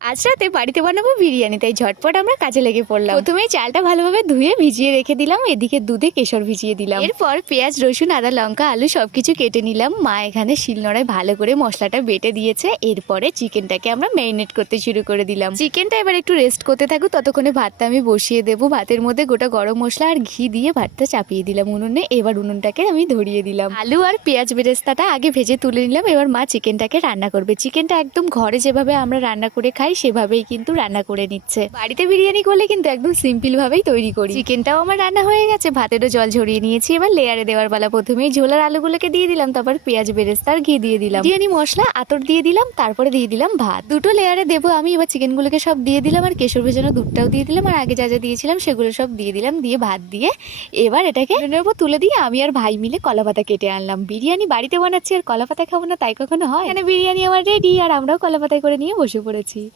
আজ রাতে বাড়িতে বানাবো বিরিয়ানি, তাই ঝটপট আমরা কাজে লেগে পড়লাম। প্রথমেই চালটা ভালোভাবে ধুয়ে ভিজিয়ে রেখে দিলাম, এদিকে দুধে কেশর ভিজিয়ে দিলাম। এরপর পেঁয়াজ, রসুন, আদা, লঙ্কা, আলু সবকিছু কেটে নিলাম। মা এখানে শিলনোড়ায় ভালো করে মশলাটা বেটে দিয়েছে। এরপরে চিকেনটাকে আমরা ম্যারিনেট করতে শুরু করে দিলাম। চিকেনটা এবার একটু রেস্ট করতে থাকুক, ততক্ষণে ভাতটা আমি বসিয়ে দেবো। ভাতের মধ্যে গোটা গরম মশলা আর ঘি দিয়ে ভাতটা চাপিয়ে দিলাম উনুনে। এবার উনুনটাকে আমি ধরিয়ে দিলাম। আলু আর পেঁয়াজ বেরেস্তাটা আগে ভেজে তুলে নিলাম। এবার মা চিকেনটাকে রান্না করবে। চিকেনটা একদম ঘরে যেভাবে আমরা রান্না করে খাই সেভাবেই কিন্তু রান্না করে নিচ্ছে। বাড়িতে বিরিয়ানি করলে কিন্তু একদম সিম্পল ভাবেই তৈরি করি। চিকেনটাও আমার রান্না হয়ে গেছে, ভাতেরও জল ঝরিয়ে নিয়েছি। এবার লেয়ারে দেওয়ার পালা। প্রথমেই ঝোলার আলুগুলোকে দিয়ে দিলাম, তারপর পেঁয়াজ বেরেস্তা আর ঘি দিয়ে দিলাম, বিরিয়ানি মশলা আতর দিয়ে দিলাম, তারপরে দিয়ে দিলাম ভাত। দুটো লেয়ারে দেবো আমি। এবার চিকেনগুলোকে সব দিয়ে দিলাম আর কেশর ভেজানো দুধটাও দিয়ে দিলাম, আর আগে যা যা দিয়েছিলাম সেগুলো সব দিয়ে দিলাম। দিয়ে ভাত দিয়ে এবার এটাকে উপর তুলে দিয়ে আমি আর ভাই মিলে কলাপাতা কেটে আনলাম। বিরিয়ানি বাড়িতে বানাচ্ছি আর কলাপাতা খাবো না তাই কখনো হয়? এখানে বিরিয়ানি আমার রেডি, আর আমরাও কলাপাতায় করে নিয়ে বসে পড়েছি।